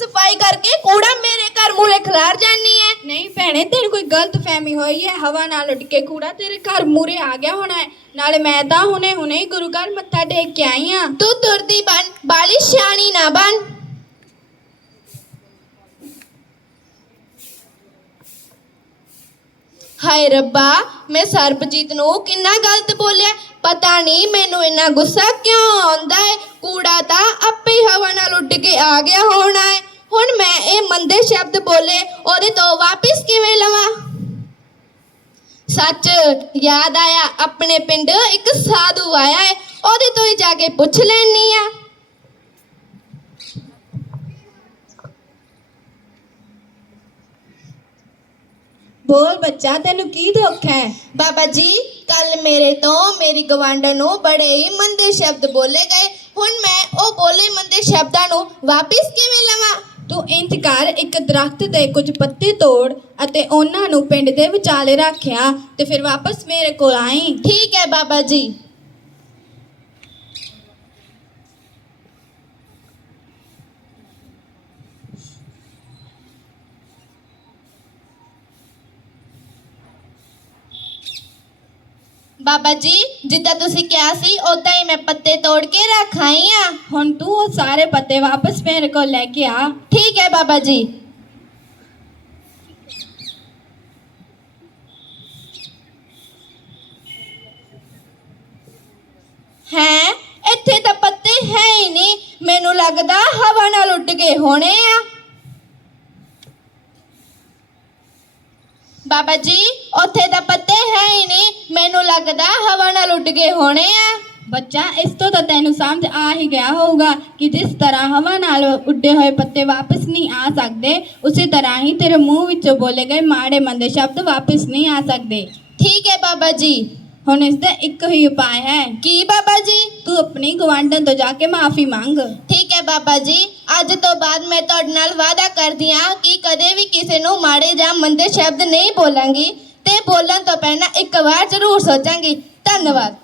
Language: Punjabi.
ਸਫ਼ਾਈ ਕਰਕੇ ਕੂੜਾ ਮੇਰੇ ਘਰ ਮੂਲੇ ਖਿਲਾਰ ਜਾਨੀ ਹੈ ਨਹੀਂ ਭੈਣੇ ਤੈਨੂੰ ਕੋਈ ਗਲਤ ਫਹਿਮੀ ਹੋਈ ਹੈ ਹਵਾ ਨਾਲ ਉੱਡ ਕੇ ਕੂੜਾ ਤੇਰੇ ਘਰ ਮੂਰੇ ਆ ਗਿਆ ਹੋਣਾ ਹੈ ਨਾਲੇ ਮੈਂ ਤਾਂ ਹੁਣੇ ਹੁਣੇ ਹੀ ਗੁਰੂ ਘਰ ਮੱਥਾ ਟੇਕ ਕੇ ਆਈ ਆ। ਤੂੰ ਤੁਰਦੀ ਬਣ ਬਾਲੀ ਸਿਆਣੀ ਨਾ ਬਣ। ਹਾਏ ਰੱਬਾ ਮੈਂ ਸਰਬਜੀਤ ਨੂੰ ਕਿੰਨਾ ਗਲਤ ਬੋਲਿਆ। ਪਤਾ ਨਹੀਂ ਮੈਨੂੰ ਇੰਨਾ ਗੁੱਸਾ ਕਿਉਂ ਆਉਂਦਾ ਹੈ ਕੂੜਾ ਤਾਂ ਆਪੇ ਹਵਾ ਨਾਲ ਉੱਡ ਕੇ ਆ ਗਿਆ ਹੋਣਾ ਹੁਣ ਮੈਂ ਇਹ ਮੰਦੇ ਸ਼ਬਦ ਬੋਲੇ ਉਹਦੇ ਤੋਂ ਵਾਪਿਸ ਕਿਵੇਂ ਲਵਾਂ? ਸੱਚ ਯਾਦ ਆਇਆ ਆਪਣੇ ਪਿੰਡ ਇੱਕ ਸਾਧੂ ਆਇਆ ਹੈ ਉਹਦੇ ਤੋਂ ਹੀ ਜਾ ਕੇ ਪੁੱਛ ਲੈਣੀ ਆ। ਬੋਲ ਬੱਚਾ ਤੈਨੂੰ ਕੀ ਦੁੱਖ ਹੈ? ਬਾਬਾ ਜੀ ਕੱਲ ਮੇਰੇ ਤੋਂ ਮੇਰੀ ਗਵਾਂਢਣ ਨੂੰ ਬੜੇ ਹੀ ਮੰਦੇ ਸ਼ਬਦ ਬੋਲੇ ਗਏ। ਹੁਣ ਮੈਂ ਉਹ ਬੋਲੇ ਮੰਦੇ ਸ਼ਬਦਾਂ ਨੂੰ ਵਾਪਿਸ ਕਿਵੇਂ ਲਵਾਂ? ਤੂੰ ਇੰਜ ਕਰ, ਇੱਕ ਦਰਖਤ ਦੇ ਕੁਝ ਪੱਤੇ ਤੋੜ ਅਤੇ ਉਹਨਾਂ ਨੂੰ ਪਿੰਡ ਦੇ ਵਿਚਾਲੇ ਰੱਖਿਆ ਤੇ ਫਿਰ ਵਾਪਸ ਮੇਰੇ ਕੋਲ ਆਈ। ਠੀਕ ਹੈ ਬਾਬਾ ਜੀ। ਬਾਬਾ ਜੀ ਜਿੱਦਾਂ ਤੁਸੀਂ ਕਿਹਾ ਸੀ ਉਦਾਂ ਹੀ ਮੈਂ ਪੱਤੇ ਤੋੜ ਕੇ ਰੱਖ ਆਈ ਆ। ਹੁਣ ਤੂੰ ਉਹ ਸਾਰੇ ਪੱਤੇ ਵਾਪਸ ਮੇਰੇ ਕੋਲ ਲੈ ਕੇ ਆ। ਠੀਕ ਹੈ ਬਾਬਾ ਜੀ। ਹੈ? ਇੱਥੇ ਤਾਂ ਪੱਤੇ ਹੈ ਹੀ ਨਹੀਂ। ਮੈਨੂੰ ਲੱਗਦਾ ਹਵਾ ਨਾਲ ਉੱਡ ਗਏ ਹੋਣੇ ਆ। ਬਾਬਾ ਜੀ ਉੱਥੇ ਤਾਂ ਪੱਤੇ ਹੈ ਹੀ ਨਹੀਂ। ਲੱਗਦਾ ਹਵਾ ਨਾਲ ਉੱਡ ਗਏ ਹੋਣੇ ਆ। ਬੱਚਾ ਇਸ ਤੋਂ ਤਾਂ ਤੈਨੂੰ ਸਮਝ ਆ ਹੀ ਗਿਆ ਹੋਊਗਾ ਕਿ ਜਿਸ ਤਰ੍ਹਾਂ ਹਵਾ ਨਾਲ ਉੱਡੇ ਹੋਏ ਪੱਤੇ ਵਾਪਸ ਨਹੀਂ ਆ ਸਕਦੇ ਉਸੇ ਤਰ੍ਹਾਂ ਹੀ ਤੇਰੇ ਮੂੰਹ ਵਿੱਚੋਂ ਬੋਲੇ ਗਏ ਮਾੜੇ ਮੰਦੇ ਸ਼ਬਦ ਵਾਪਸ ਨਹੀਂ ਆ ਸਕਦੇ। ਠੀਕ ਹੈ ਬਾਬਾ ਜੀ। ਹੁਣ ਇਸ ਦਾ ਇੱਕ ਹੀ ਉਪਾਅ ਹੈ। ਕੀ ਬਾਬਾ ਜੀ? ਤੂੰ ਆਪਣੀ ਗਵਾਂਢਣ ਤੋਂ ਜਾ ਕੇ ਮਾਫੀ ਮੰਗ। ਠੀਕ ਹੈ ਬਾਬਾ ਜੀ। ਅੱਜ ਤੋਂ ਬਾਅਦ ਮੈਂ ਤੁਹਾਡੇ ਨਾਲ ਵਾਅਦਾ ਕਰਦੀ ਹਾਂ ਕਿ ਕਦੇ ਵੀ ਕਿਸੇ ਨੂੰ ਮਾੜੇ ਜਾਂ ਮੰਦੇ ਸ਼ਬਦ ਨਹੀਂ ਬੋਲਾਂਗੀ। ਤੇ ਬੋਲਣ ਤੋਂ ਪਹਿਲਾਂ ਇੱਕ ਵਾਰ ਜ਼ਰੂਰ ਸੋਚਾਂਗੀ। ਧੰਨਵਾਦ।